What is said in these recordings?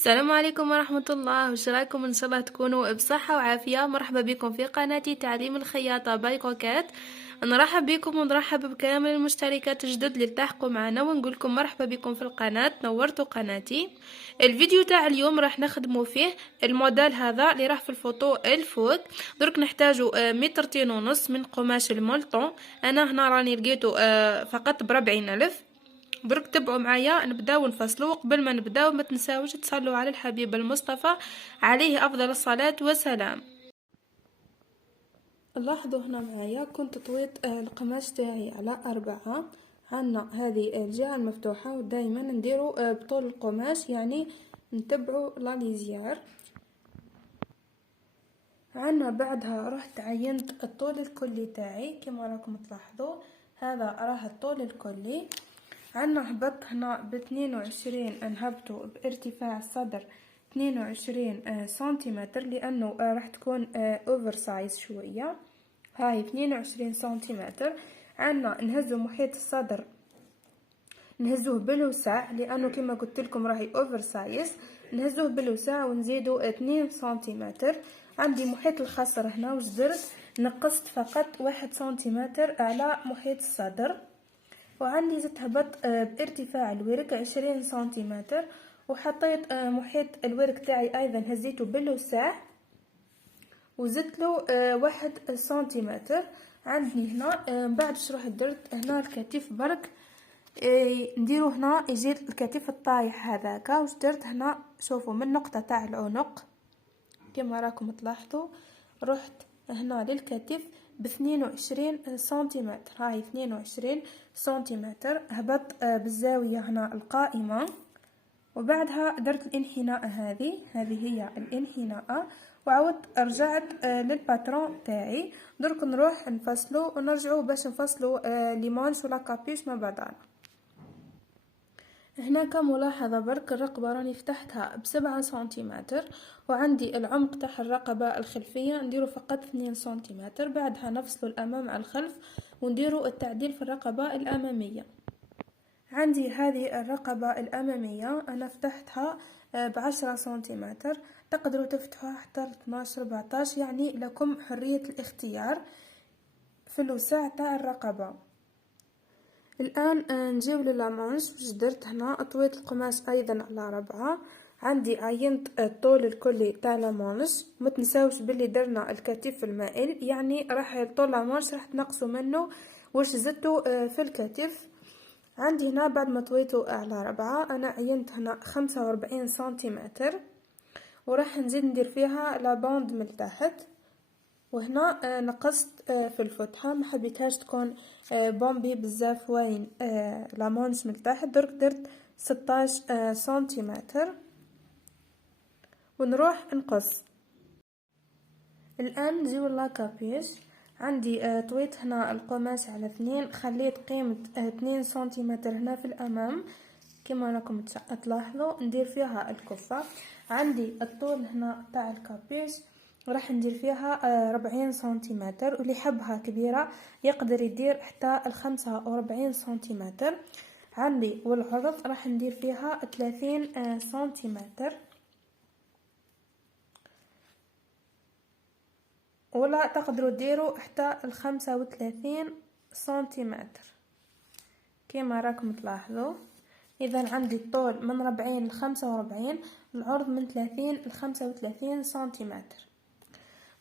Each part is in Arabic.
السلام عليكم ورحمة الله، وش رايكم؟ ان شاء الله تكونوا بصحة وعافية. مرحبا بكم في قناتي تعليم الخياطة باي كوكات. نرحب بكم ونرحب بكامل المشتركات الجدد اللي التحقوا معنا، ونقول لكم مرحبا بكم في القناة، نورتوا قناتي. الفيديو تاع اليوم راح نخدموا فيه الموديل هذا اللي راح في الفوطو الفوق. درك نحتاجوا مترتين ونص من قماش المولتون. انا هنا راني لقيته فقط ب40,000. برك تبعوا معايا نبداو نفصلوا. قبل ما نبداو ما تنساوش تصلوا على الحبيب المصطفى عليه افضل الصلاة والسلام. لاحظوا هنا معايا كنت طويت القماش تاعي على 4. عنا هذه الجهة المفتوحة، ودائما نديروا بطول القماش، يعني نتبعوا لا ليزيار. عنا بعدها رحت عينت الطول الكلي تاعي كما راكم تلاحظوا، هذا راه الطول الكلي. عنا هبط هنا ب22، نهبطو بارتفاع الصدر 22 سنتيمتر، لانه راح تكون اوفر سايز شويه. هاي 22 سنتيمتر. عنا نهزو محيط الصدر، نهزوه بالوسع، لانه كما قلت لكم راهي اوفر سايز. نهزوه بالوسع ونزيدو 2 سنتيمتر. عندي محيط الخصر هنا، وش درت؟ نقصت فقط 1 سنتيمتر على محيط الصدر. وعندي زدت هبط بارتفاع الورك 20 سنتيمتر، وحطيت محيط الورك تاعي ايضا هزيته بالوسع وزدت له 1 سنتيمتر. عندي هنا بعد شو رحت درت هنا الكتف برك نديرو هنا يجي الكتف الطايح هذاك. وش درت هنا؟ شوفوا من النقطة تاع العنق كما راكم تلاحظوا، رحت هنا للكتف ب22 سنتيمتر. هاي 22 سنتيمتر. هبط بالزاوية هنا القائمة، وبعدها درت الانحناء. هذه هي الانحناء. وعودت رجعت للباترون تاعي. درك نروح نفصلو ونرجعو باش نفصلو لي مانش ولا كابيش مع بعضنا. هنا كملاحظة برك الرقبة راني فتحتها ب7 سنتيمتر، وعندي العمق تاع الرقبة الخلفية نديرو فقط 2 سنتيمتر. بعدها نفصلو الأمام على الخلف ونديرو التعديل في الرقبة الأمامية. عندي هذه الرقبة الأمامية أنا فتحتها ب10 سنتيمتر. تقدروا تفتحوها حتى 12-14، يعني لكم حرية الاختيار في الوسع تاع الرقبة. الآن نجيب للمانش. وش درت هنا؟ طويت القماش أيضا على 4. عندي عينت الطول الكلي تاع لامانش. ما تنساوش باللي درنا الكتف المائل، يعني راح طول لامانش راح تنقصوا منه واش زدتو في الكتف. عندي هنا بعد ما طويته على 4 انا عينت هنا 45 سنتيمتر، وراح نزيد ندير فيها لاباند من تحت. وهنا نقصت في الفتحة، ما حبيتهاش تكون بومبي بزاف واين لامونش من تحت. درت 16 سنتيمتر ونروح نقص. الآن نجيو لاكابيش. عندي طويت هنا القماش على 2، خليت قيمة 2 سنتيمتر هنا في الأمام كما راكم تلاحظوا، ندير فيها الكفة. عندي الطول هنا تاع الكابيش راح ندير فيها 40 سنتيمتر، واللي حبها كبيرة يقدر يدير حتى 45 سنتيمتر. عندي والعرض راح ندير فيها 30 سنتيمتر، ولا تقدروا ديروا حتى 35 سنتيمتر كما راكم تلاحظوا. اذا عندي الطول من 40 ل45، العرض من 30 ل35 سنتيمتر.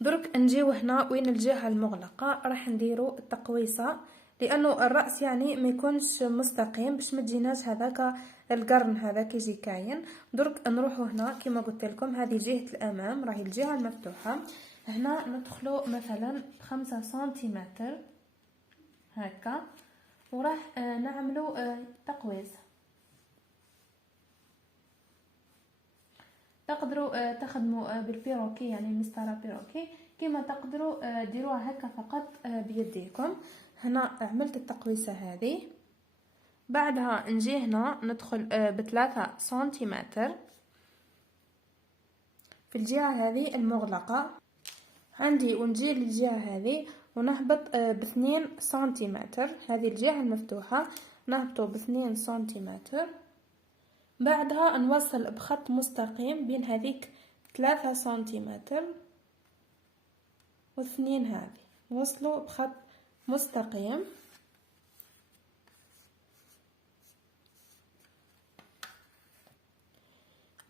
درك نجيو هنا وين الجهة المغلقة راح نديرو التقويصة، لانه الرأس يعني ما يكونش مستقيم باش ما تجيناش هذاك القرن هذاك يجي كاين. درك نروحو هنا كما قلت لكم، هذه جهة الامام راهي الجهة المفتوحة. هنا ندخلو مثلا 5 سنتيمتر هكا، وراح نعملو تقويصة. تقدروا تخدموا بالبيروكي، يعني المسطرة بيروكي، كما تقدروا ديروها هكا فقط بيديكم. هنا عملت التقويسة هذه. بعدها نجي هنا ندخل ب3 سنتيمتر في الجهة هذه المغلقة عندي، ونجي للجهة هذه ونهبط ب2 سنتيمتر. هذه الجهة المفتوحة نهبطه ب2 سنتيمتر، بعدها نوصل بخط مستقيم بين هذيك 3 سنتيمتر واثنين، هذه نوصلوا بخط مستقيم.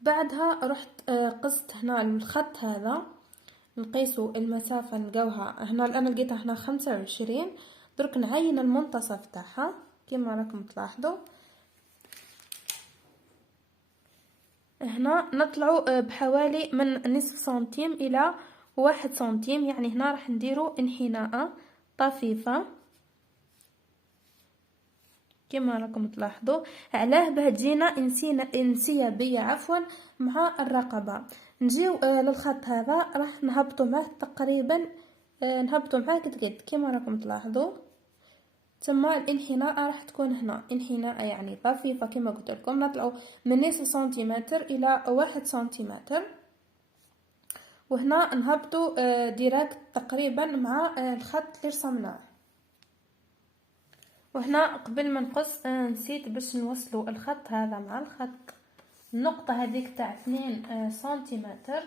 بعدها رحت قصت هنا الخط هذا، نقيسوا المسافة نلقاوها هنا، انا لقيتها هنا 25. درك نعين المنتصف تاعها كما راكم تلاحظوا. هنا نطلعوا بحوالي من نصف سنتيم الى 1 سنتيم، يعني هنا راح نديروا انحناء طفيفة كما راكم تلاحظوا. علاه باه تجينا انسيابية عفوا مع الرقبة. نجيو للخط هذا راح نهبطوا معه تقريبا، نهبطوا معاه قد كما راكم تلاحظوا. ثم الانحناء راح تكون هنا انحناء يعني طفيفة كما قلت لكم. نطلعوا من نصف سنتيمتر الى 1 سنتيمتر، وهنا نهبطوا ديراكت تقريبا مع الخط اللي رسمناه. وهنا قبل ما نقص نسيت باش نوصلوا الخط هذا مع الخط، النقطة هذيك تاع 2 سنتيمتر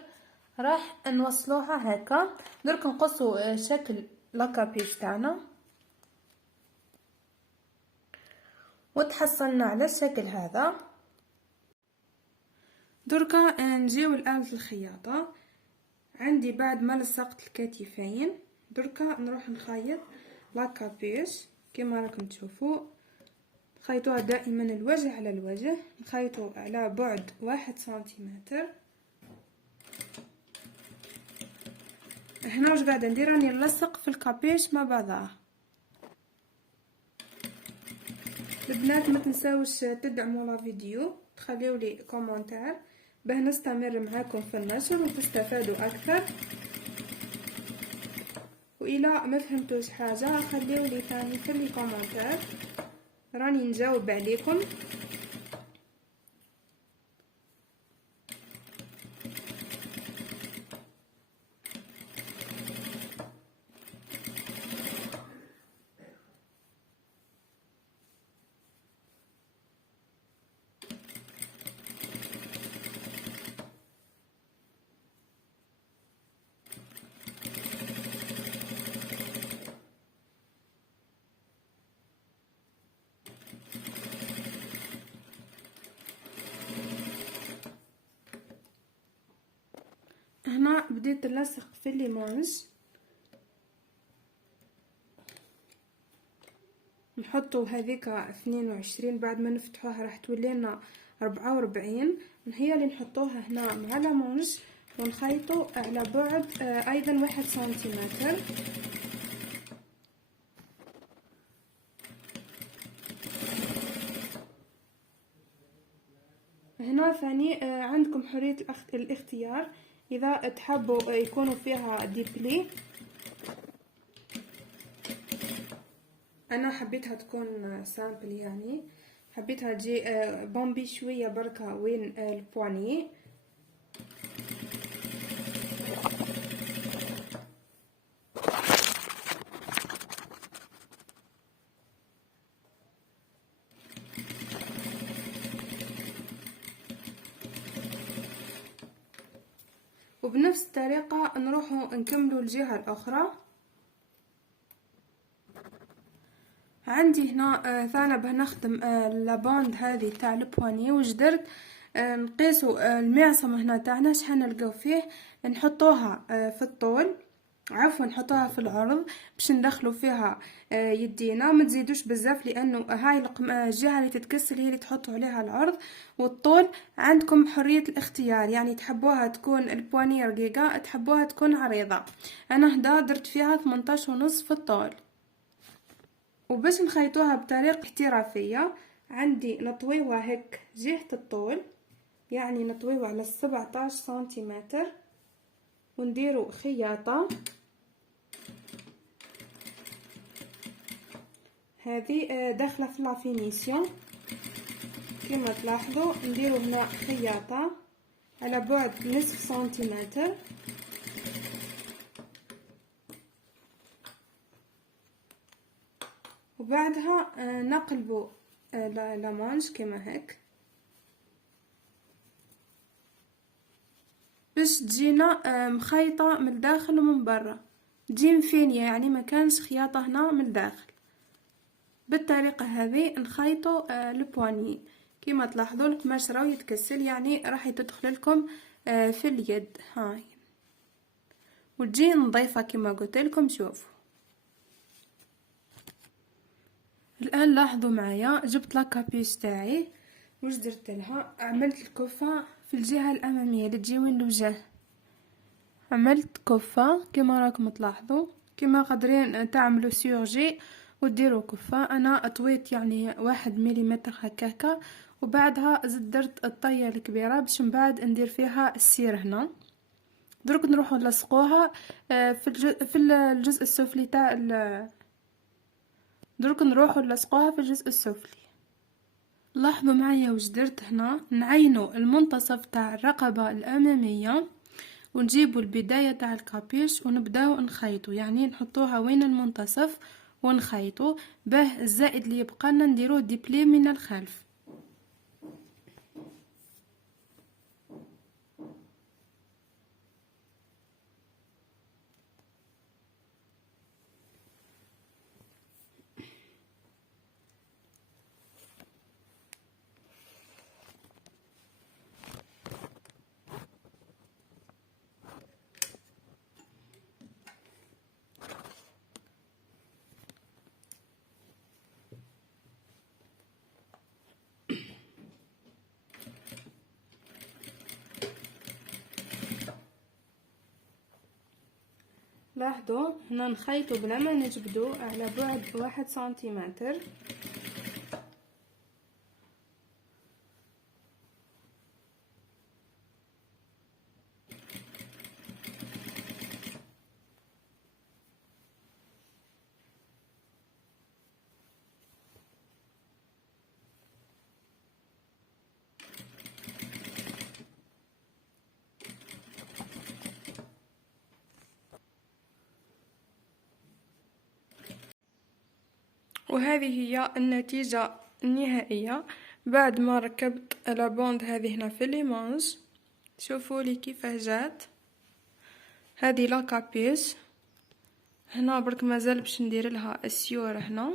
راح نوصلوها هكا. درك نقصوا شكل لاكابيش تاعنا، وتحصلنا على الشكل هذا. دركا نجيو لآلة الخياطة. عندي بعد ما لصقت الكتفين دركا نروح نخيط لاكابيش كما راكم تشوفوا. نخيطوها دائما الوجه على الوجه، نخيطو على بعد 1 سنتيمتر. هنا واش قاعده ندير، راني نلصق في الكابيش مع بعضها. البنات ما تنساوش تدعموا لا فيديو، تخليوا لي كومنتار باه نستمر معاكم في النشر وتستفادوا اكثر. والى ما فهمتوش حاجه خليوا لي ثاني في لي كومنتار، راني نجاوب عليكم. هنا بديت نلصق في الليمونج، نحطوا هذيك 22 بعد ما نفتحوها راح تولي لنا 44. هي اللي نحطوها هنا مع الليمونج ونخيطوا على بعد ايضا 1 سنتيمتر. هنا ثاني عندكم حرية الاختيار اذا تحبوا يكونوا فيها ديبلي. انا حبيتها تكون سامبل، يعني حبيتها تجي بومبي شويه بركه وين البواني. وبنفس الطريقه نروحوا نكملوا الجهه الاخرى. عندي هنا ثاني باه نخدم لاباند هذه تاع البواني. واش درت، نقيسوا المعصم هنا تاعنا شحال نلقاو فيه، نحطوها في الطول، عفوا نحطوها في العرض باش ندخلوا فيها يدينا. ما تزيدوش بزاف لانه هاي الجهه اللي تتكسل هي اللي تحطوا عليها العرض. والطول عندكم حريه الاختيار، يعني تحبوها تكون البواني رقيقه، تحبوها تكون عريضه. انا هدا درت فيها 18.5 في الطول. وباش نخيطوها بطريقه احترافيه عندي نطويوها هيك جهه الطول، يعني نطويوها على 17 سنتيمتر ونديروا خياطه. هذه داخله في لافينيسيون كما تلاحظوا. نديروا هنا خياطه على بعد نصف سنتيمتر، وبعدها نقلبوا لا مانش كما هيك. باش تجينا مخيطة من الداخل ومن برا، تجي مفينية يعني ما كانش خياطة هنا من الداخل. بالطريقة هذه نخيطو البواني. كيما تلاحظوا القماش راهو يتكسل يعني راح تدخل لكم في اليد. هاي وتجي نضيفة كيما قلت لكم. شوفوا الان لاحظوا معايا جبت لاكابيس تاعي واش درت لها، عملت الكفة في الجهة الامامية اللي تجي وين الوجه، عملت كفة كيما راكم تلاحظوا. كيما قادرين تعملوا سيورجي وديروا كفة، انا طويت يعني 1 مليمتر هكاكا، وبعدها زدت درت الطية الكبيرة باش من بعد ندير فيها السير هنا. درك نروحوا نلصقوها في الجزء السفلي تاع درك نروحوا نلصقوها في الجزء السفلي. لاحظوا معايا واش درت هنا، نعينوا المنتصف تاع الرقبة الامامية ونجيبوا البداية تاع الكابيش ونبداو نخيطوا، يعني نحطوها وين المنتصف ونخيطوا به الزائد اللي يبقى لنا نديروه ديبلي من الخلف. لاحظوا هنا نخيطوا بلا ما نجبدوا على بعد 1 سنتيمتر. وهذه هي النتيجة النهائية بعد ما ركبت البوند هذه هنا في ليمانج. شوفوا لي كيفاه جات هذه لاكابيس. هنا برك مازال باش ندير لها السيور هنا.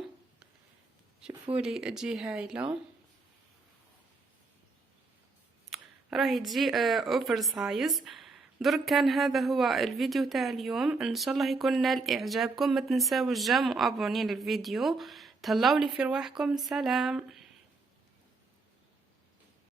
شوفوا لي تجي هايله، راهي تجي اوفر سايز. درك كان هذا هو الفيديو تاع اليوم، ان شاء الله يكون نال اعجابكم. ما تنساوش جام وابوني للفيديو. تهلاو لي في رواحكم. سلام.